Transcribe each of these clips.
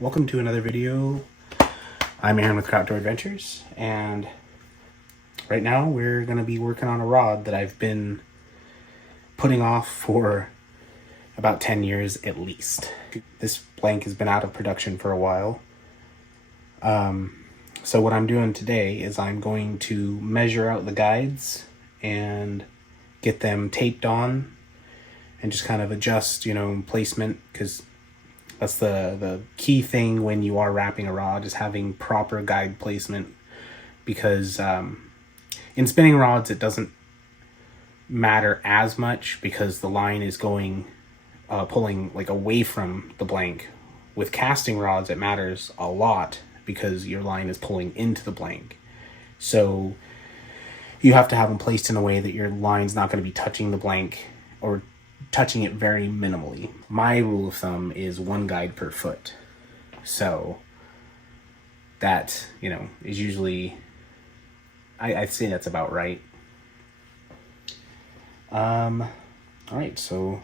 Welcome to another video. I'm Aaron with Outdoor Adventures, and right now we're going to be working on a rod that I've been putting off for about 10 years at least. This blank has been out of production for a while. So what I'm doing today is I'm going to measure out the guides and get them taped on and just kind of adjust, placement, because that's the key thing when you are wrapping a rod, is having proper guide placement, because in spinning rods it doesn't matter as much because the line is going pulling like away from the blank. With casting rods it matters a lot because your line is pulling into the blank, so you have to have them placed in a way that your line's not going to be touching the blank or touching it very minimally. My rule of thumb is one guide per foot. So that, is usually, I'd say that's about right. All right, so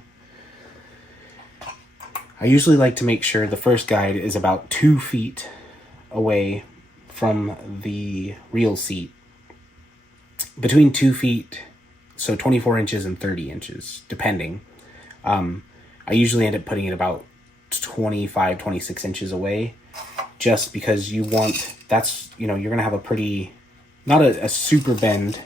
I usually like to make sure the first guide is about 2 feet away from the reel seat. Between 2 feet, so 24 inches and 30 inches, depending. I usually end up putting it about 25, 26 inches away, just because you want, that's, you're going to have a pretty, not a super bend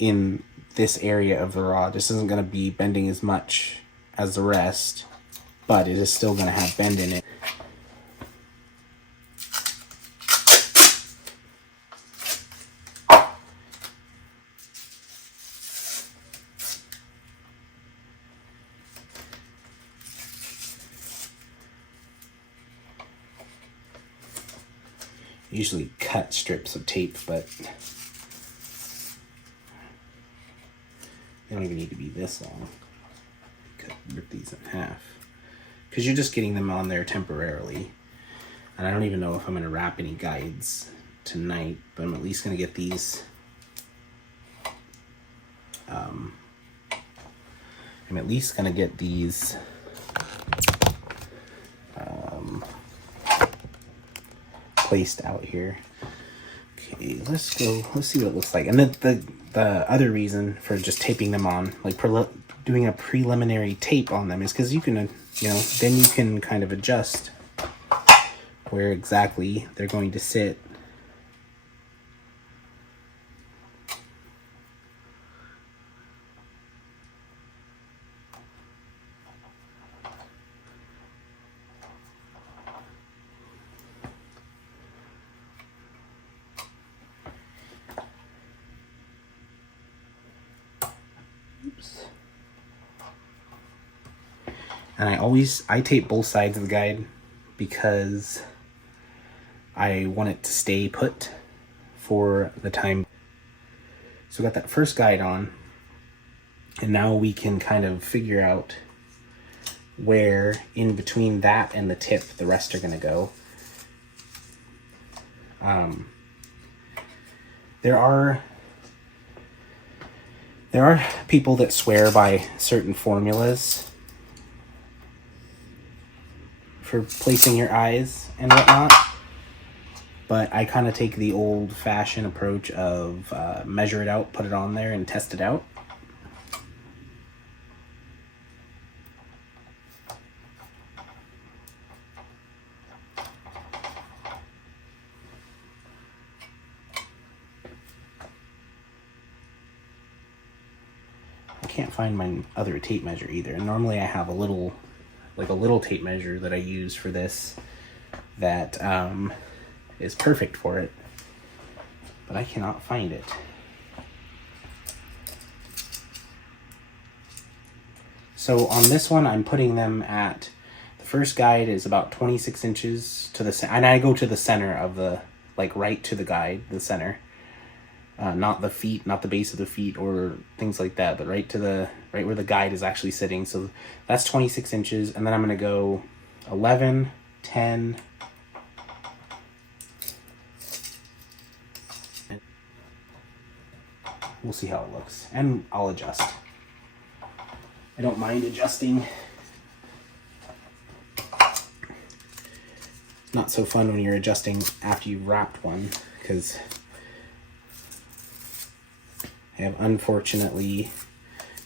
in this area of the rod. This isn't going to be bending as much as the rest, but it is still going to have bend in it. Usually cut strips of tape, but they don't even need to be this long. Rip these in half because you're just getting them on there temporarily. And I don't even know if I'm going to wrap any guides tonight, but I'm at least going to get these. I'm at least going to get these placed out here. Okay, let's see what it looks like. And the other reason for just taping them on, like doing a preliminary tape on them, is because you can, then you can kind of adjust where exactly they're going to sit. And I tape both sides of the guide because I want it to stay put for the time. So got that first guide on, and now we can kind of figure out where in between that and the tip the rest are going to go. There are people that swear by certain formulas for placing your eyes and whatnot, but I kind of take the old-fashioned approach of measure it out, put it on there, and test it out. I can't find my other tape measure either, and normally I have a little tape measure that I use for this that is perfect for it, but I cannot find it. So on this one, I'm putting them at, the first guide is about 26 inches to the center, and I go to the center of the, right to the guide, the center. Not the feet, not the base of the feet or things like that, but right where the guide is actually sitting. So that's 26 inches. And then I'm going to go 11, 10. We'll see how it looks. And I'll adjust. I don't mind adjusting. not so fun when you're adjusting after you've wrapped one, because I have unfortunately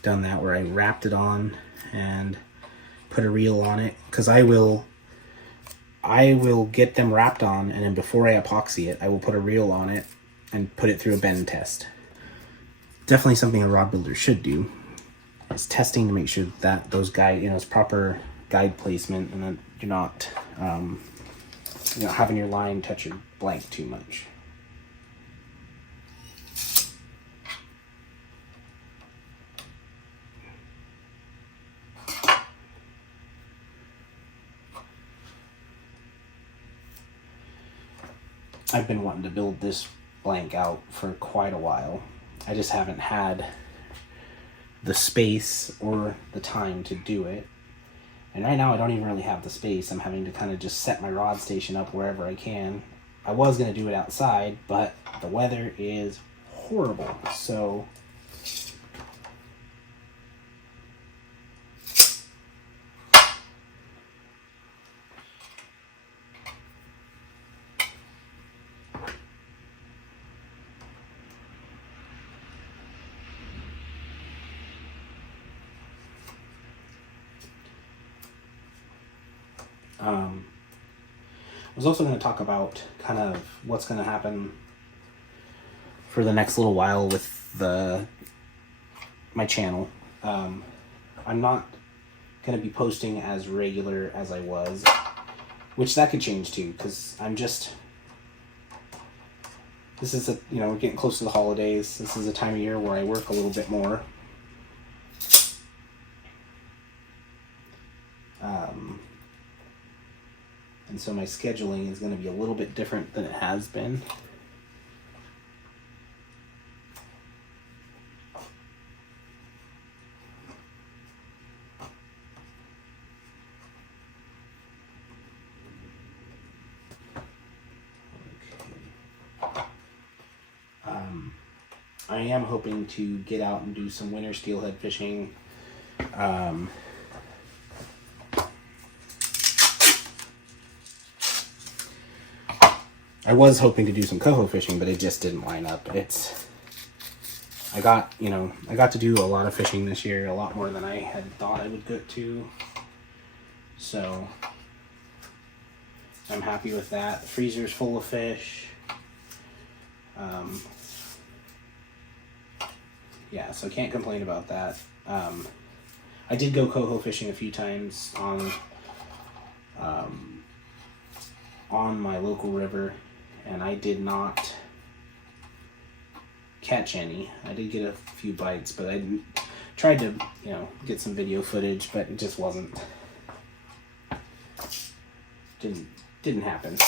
done that where I wrapped it on and put a reel on it, because I will get them wrapped on, and then before I epoxy it, I will put a reel on it and put it through a bend test. Definitely something a rod builder should do, is testing to make sure that those guide, it's proper guide placement, and that you're not having your line touch your blank too much. I've been wanting to build this blank out for quite a while. I just haven't had the space or the time to do it. And right now I don't even really have the space. I'm having to kind of just set my rod station up wherever I can. I was going to do it outside, but the weather is horrible. So I was also going to talk about kind of what's going to happen for the next little while with my channel. I'm not going to be posting as regular as I was, which that could change too, because this is we're getting close to the holidays. This is a time of year where I work a little bit more. And so my scheduling is going to be a little bit different than it has been. I am hoping to get out and do some winter steelhead fishing. I was hoping to do some coho fishing, but it just didn't line up. I got to do a lot of fishing this year, a lot more than I had thought I would get to. So I'm happy with that. The freezer's full of fish. Yeah, so can't complain about that. I did go coho fishing a few times on my local river, and I did not catch any. I did get a few bites, but I tried to, get some video footage, but it just didn't happen.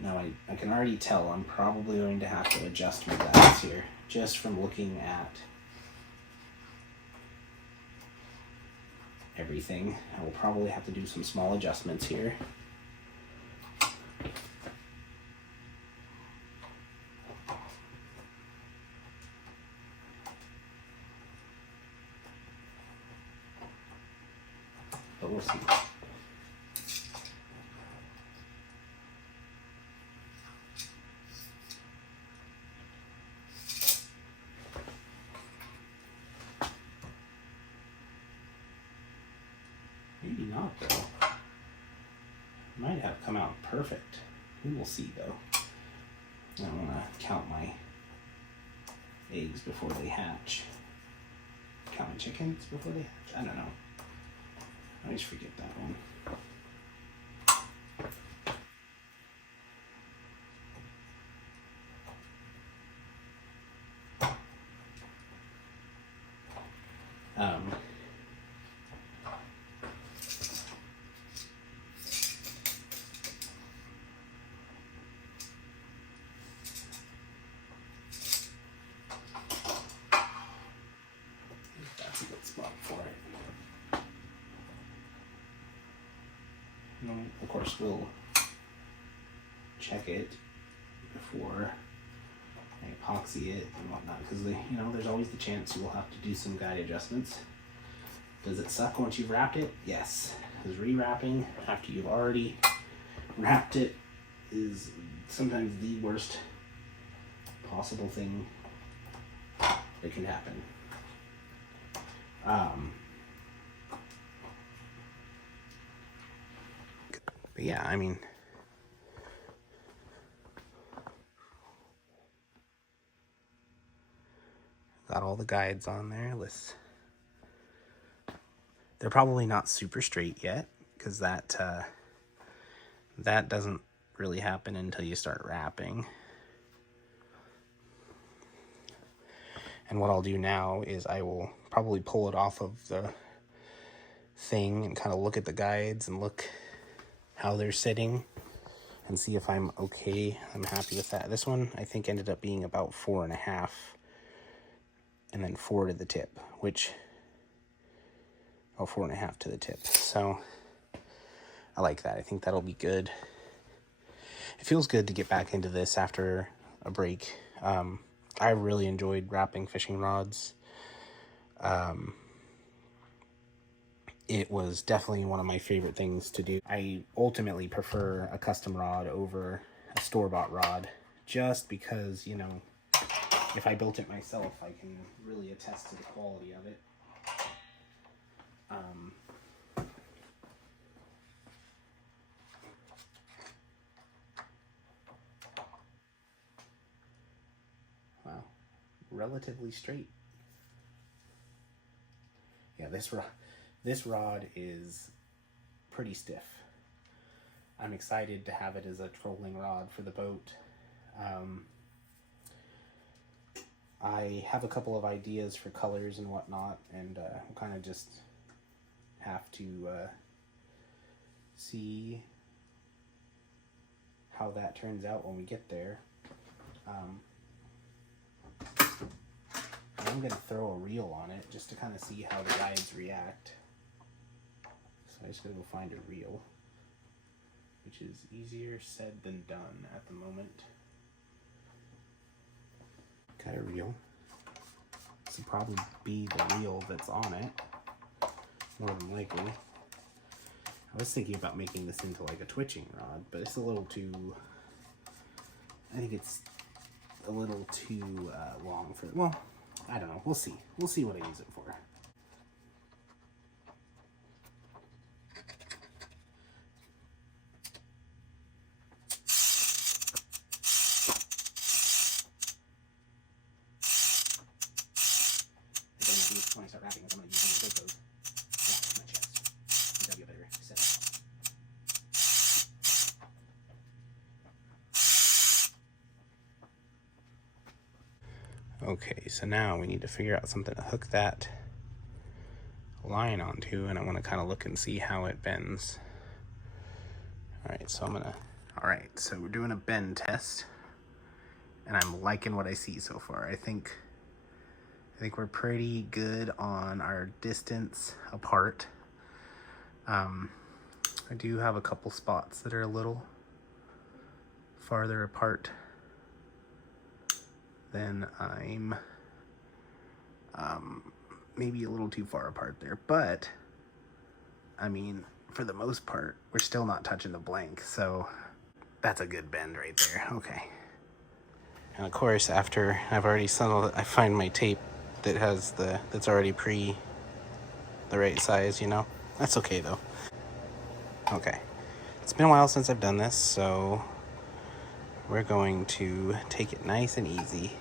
Now I can already tell I'm probably going to have to adjust my guides here, just from looking at everything. I will probably have to do some small adjustments here. But we'll see. Maybe not, though. Might have come out perfect. We will see, though. I don't want to count my eggs before they hatch. Count my chickens before they hatch? I don't know. I always forget that one. That's a good spot for it. And of course, we'll check it before I epoxy it and whatnot, because there's always the chance you will have to do some guide adjustments. Does it suck once you've wrapped it? Yes, because rewrapping after you've already wrapped it is sometimes the worst possible thing that can happen. But yeah, I mean, got all the guides on there. They're probably not super straight yet, because that doesn't really happen until you start wrapping. And what I'll do now is I will probably pull it off of the thing and kind of look at the guides and look how they're sitting and see if I'm okay. I'm happy with that. This one I think ended up being about 4.5 and then 4 to the tip, which 4.5 to the tip. So I like that. I think that'll be good. It feels good to get back into this after a break. I really enjoyed wrapping fishing rods. It was definitely one of my favorite things to do. I ultimately prefer a custom rod over a store-bought rod, just because, if I built it myself, I can really attest to the quality of it. Wow, relatively straight. Yeah, this rod is pretty stiff. I'm excited to have it as a trolling rod for the boat. I have a couple of ideas for colors and whatnot, and we'll kind of just have to see how that turns out when we get there. I'm going to throw a reel on it just to kind of see how the guides react. So I just got to go find a reel, which is easier said than done at the moment. Got a reel. This will probably be the reel that's on it, more than likely. I was thinking about making this into like a twitching rod, but it's a little too, I think it's a little too long for, well, I don't know. We'll see. We'll see what I use it for. When I start wrapping, I'm going to use one of those on my chest. That'll be a better setup. Okay, so now we need to figure out something to hook that line onto, and I want to kind of look and see how it bends. Alright, so alright, so we're doing a bend test, and I'm liking what I see so far. I think we're pretty good on our distance apart. I do have a couple spots that are a little farther apart than I'm maybe a little too far apart there, but I mean, for the most part, we're still not touching the blank, so that's a good bend right there. Okay. And of course, after I've already settled it, I find my tape that has that's already the right size, That's okay though. Okay. It's been a while since I've done this, so we're going to take it nice and easy.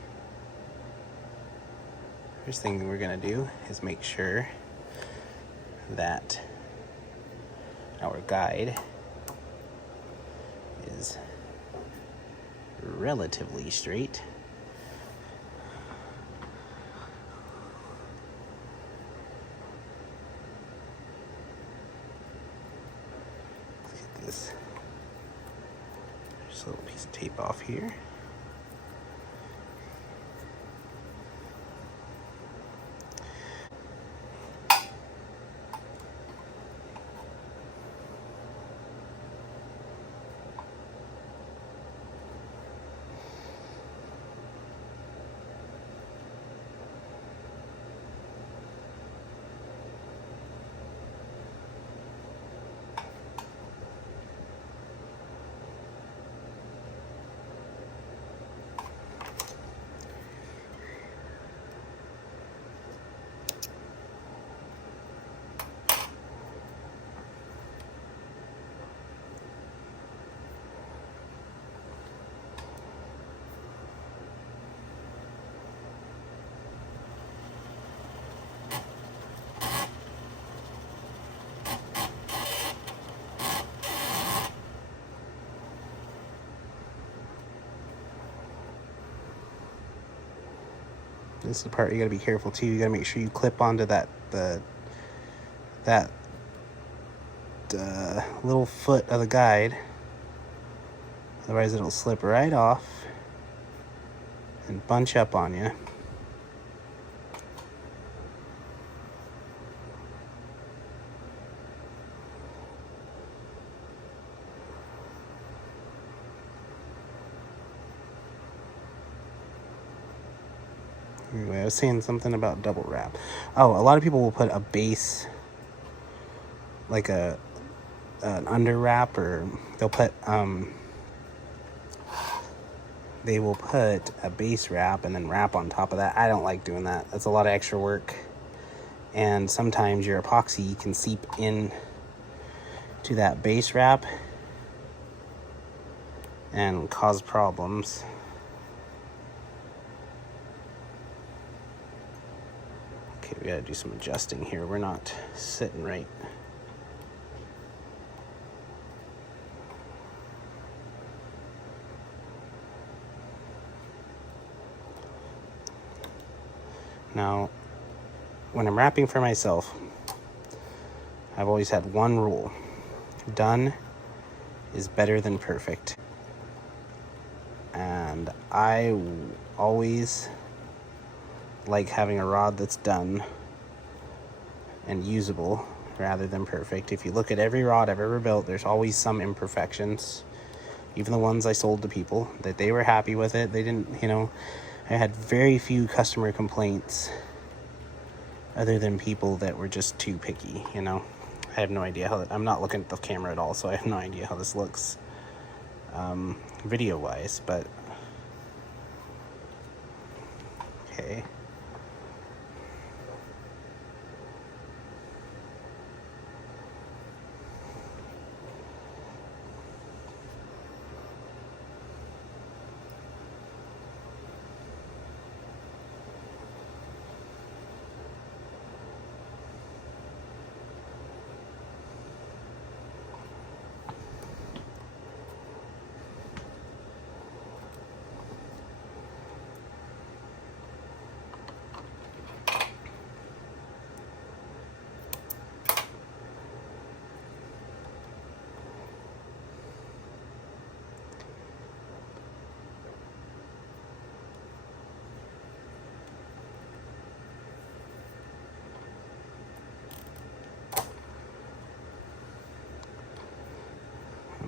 First thing we're gonna do is make sure that our guide is relatively straight. Let's get this. Just a little piece of tape off here. This is the part you gotta be careful too. You gotta make sure you clip onto that little foot of the guide. Otherwise it'll slip right off and bunch up on you. Anyway, I was saying something about double wrap. Oh, a lot of people will put a base, like an under wrap, or they'll put they will put a base wrap and then wrap on top of that. I don't like doing that. That's a lot of extra work, and sometimes your epoxy can seep in to that base wrap and cause problems. Okay, we gotta do some adjusting here. We're not sitting right. Now, when I'm wrapping for myself, I've always had one rule. Done is better than perfect. And I always like having a rod that's done and usable rather than perfect. If you look at every rod I've ever built, there's always some imperfections. Even the ones I sold to people, that they were happy with it. They didn't, I had very few customer complaints other than people that were just too picky, I have no idea how, I'm not looking at the camera at all, so I have no idea how this looks video-wise, but okay.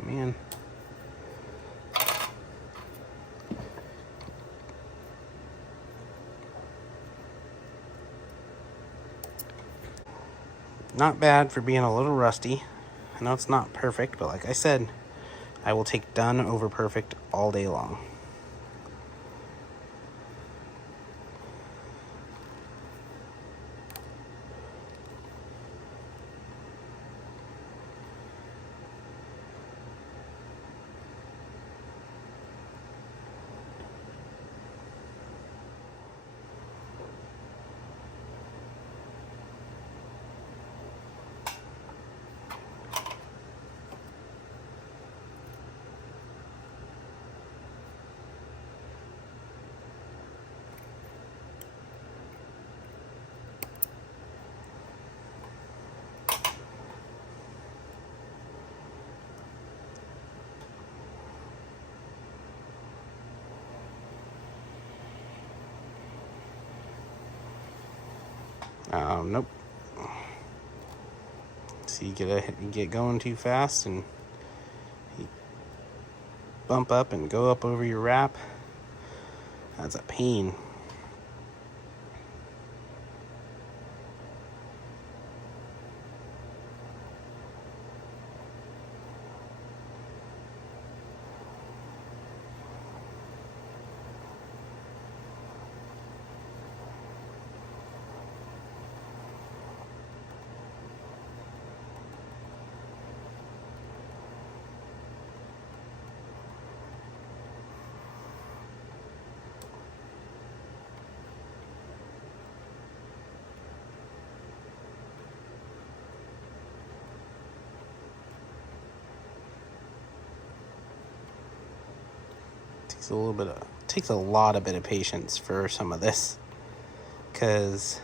Man. Not bad for being a little rusty. I know it's not perfect, but like I said, I will take done over perfect all day long. Nope. So you get going too fast and you bump up and go up over your wrap. That's a pain. Takes a lot of bit of patience for some of this. because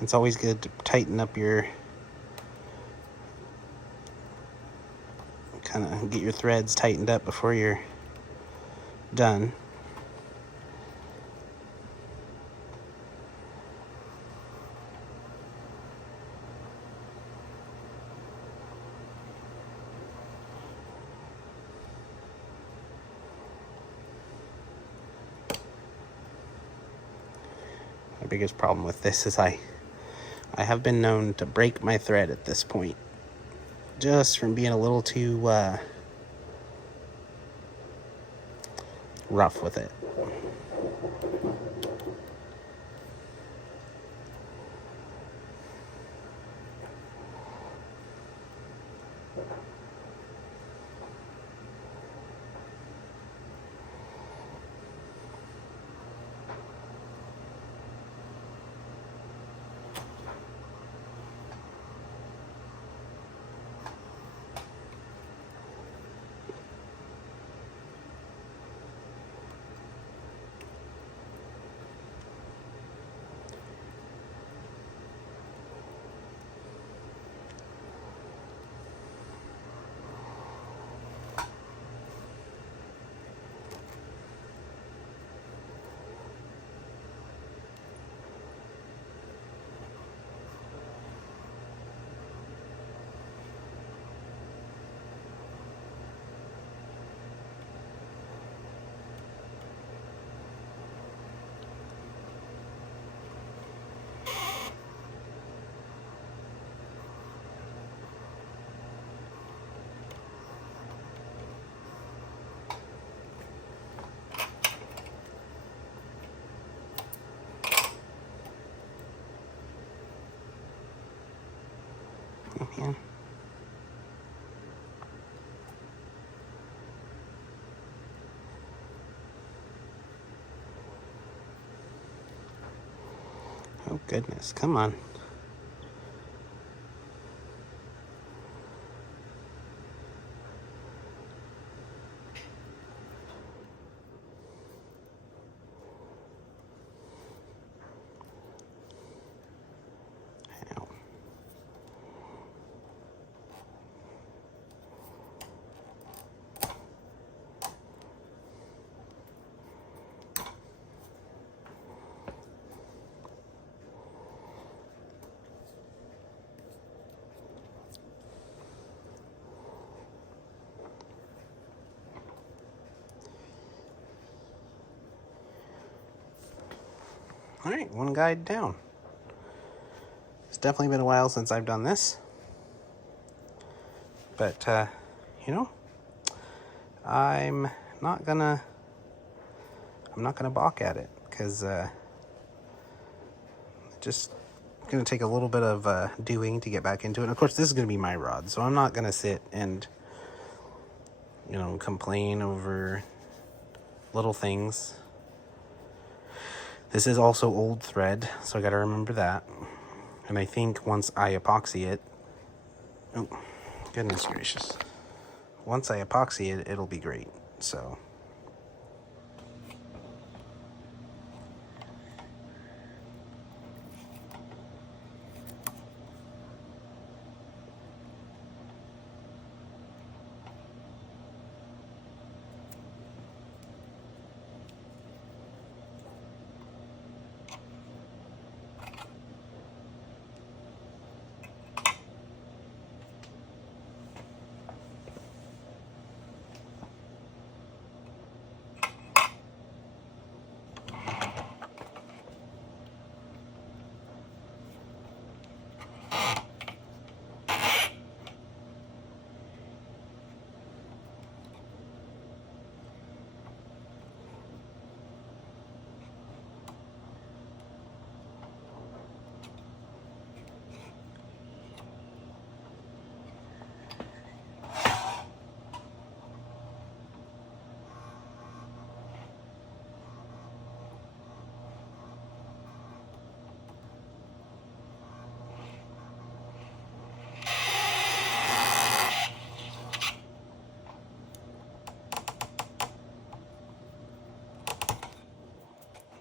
it's always good to tighten up your, kind of get your threads tightened up before you're done. My biggest problem with this is I have been known to break my thread at this point, just from being a little too rough with it. Yeah. Oh goodness, come on. Ow. All right, one guide down. It's definitely been a while since I've done this, but you know, I'm not gonna balk at it, because just gonna take a little bit of doing to get back into it. And of course, this is gonna be my rod, so I'm not gonna sit and, you know, complain over little things. This is also old thread, so I gotta remember that. And I think once I epoxy it, oh, goodness gracious. Once I epoxy it, it'll be great, so.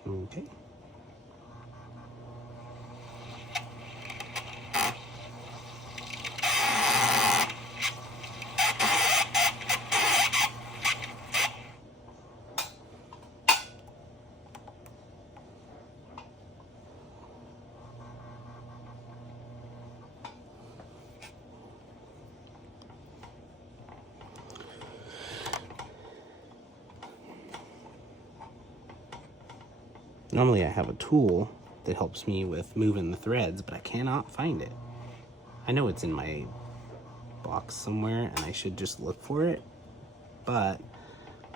Okay. Normally I have a tool that helps me with moving the threads, but I cannot find it. I know it's in my box somewhere and I should just look for it, but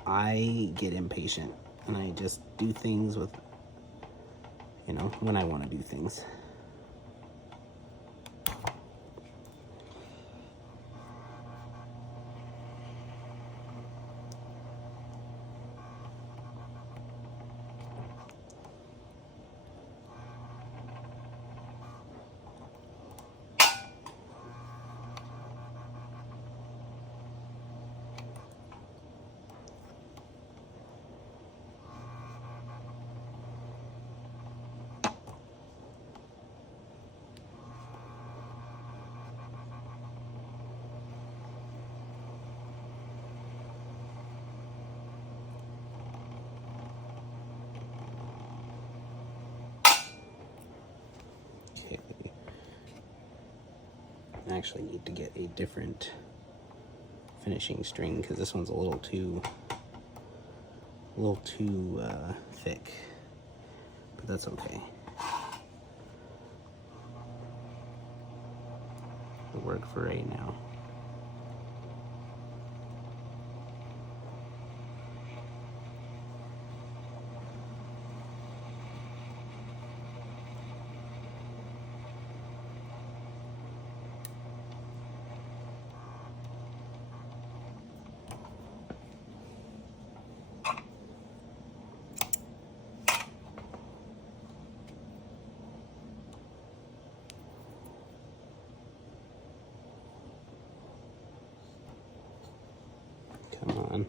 I get impatient and I just do things with, you know, when I want to do things. Okay. I actually need to get a different finishing string because this one's a little too thick, but that's okay. It'll work for right now. Come on.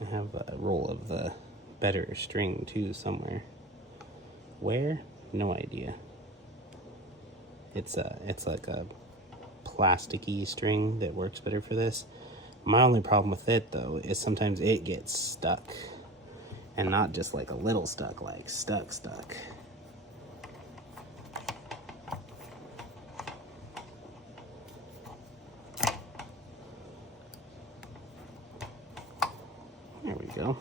I have a roll of the better string too somewhere. Where? No idea. It's like a plasticky string that works better for this. My only problem with it though is sometimes it gets stuck. And not just like a little stuck, like stuck. There we go.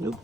Nope.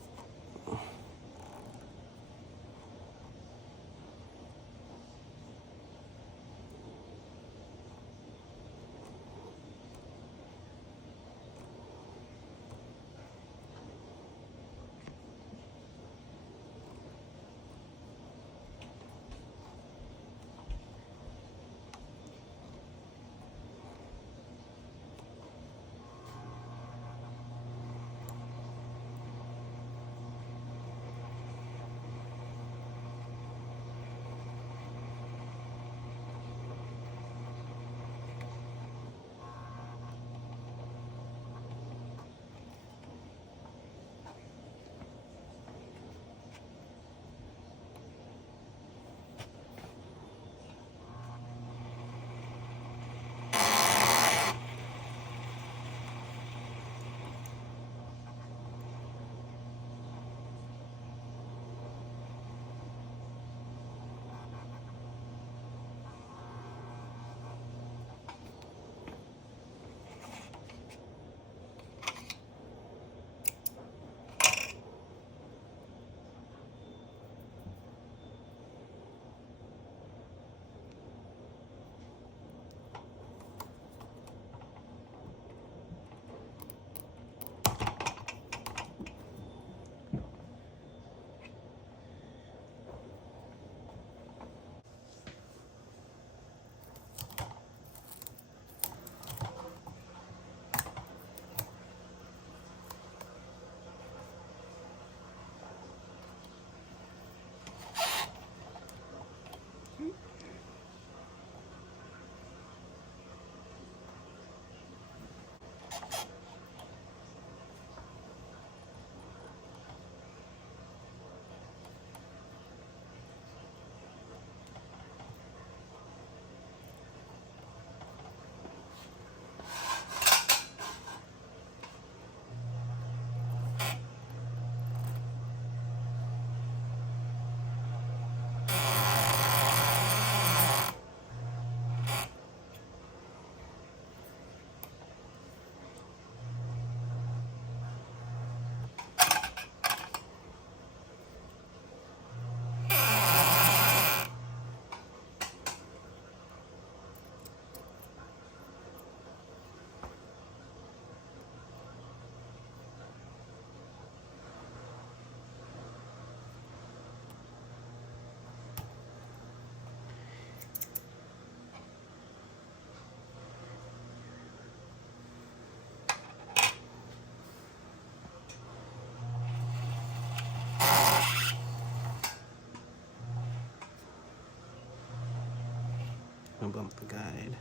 dump the guide.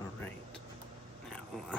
All right. Now, all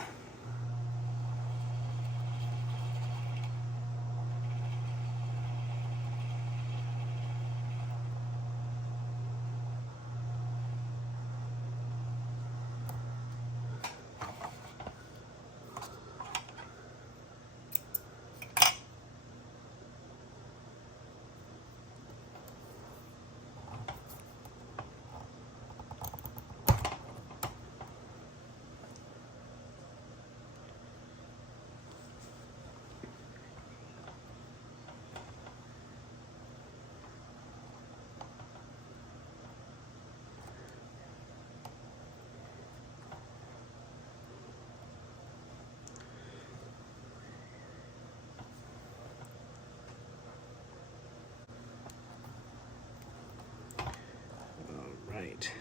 right.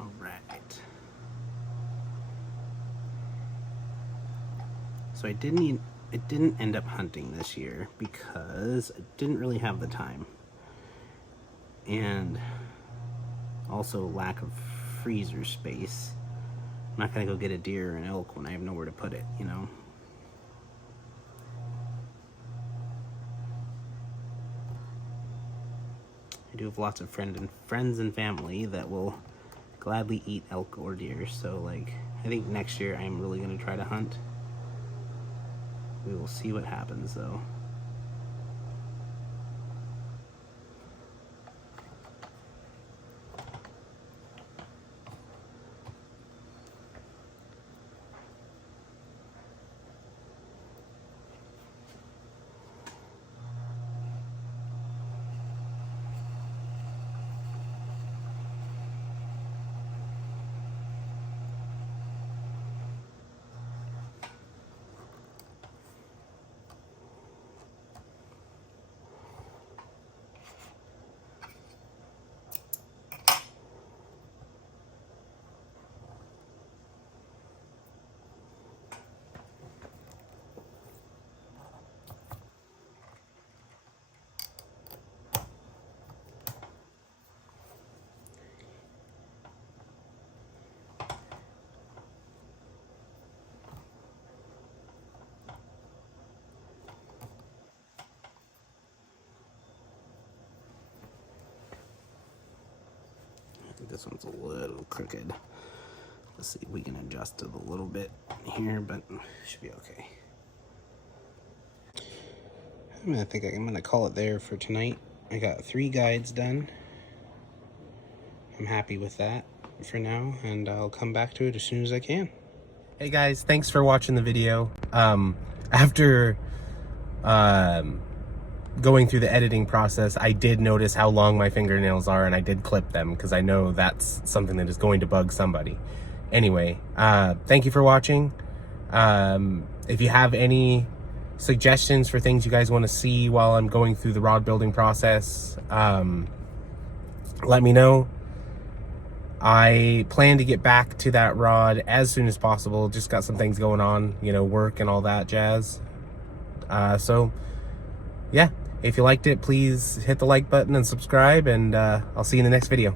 All right. So I didn't end up hunting this year because I didn't really have the time. And also lack of freezer space. I'm not gonna go get a deer or an elk when I have nowhere to put it, you know? I do have lots of friends and family that will gladly eat elk or deer. So like, I think next year I'm really gonna try to hunt. We will see what happens though. This one's a little crooked. Let's see if we can adjust it a little bit here, but should be okay. I think I'm gonna call it there for tonight. I got 3 guides done. I'm happy with that for now, and I'll come back to it as soon as I can. Hey guys, thanks for watching the video. After going through the editing process, I did notice how long my fingernails are, and I did clip them because I know that's something that is going to bug somebody. Anyway, thank you for watching. If you have any suggestions for things you guys want to see while I'm going through the rod building process, let me know. I plan to get back to that rod as soon as possible. Just got some things going on, you know, work and all that jazz. So yeah, if you liked it, please hit the like button and subscribe, and I'll see you in the next video.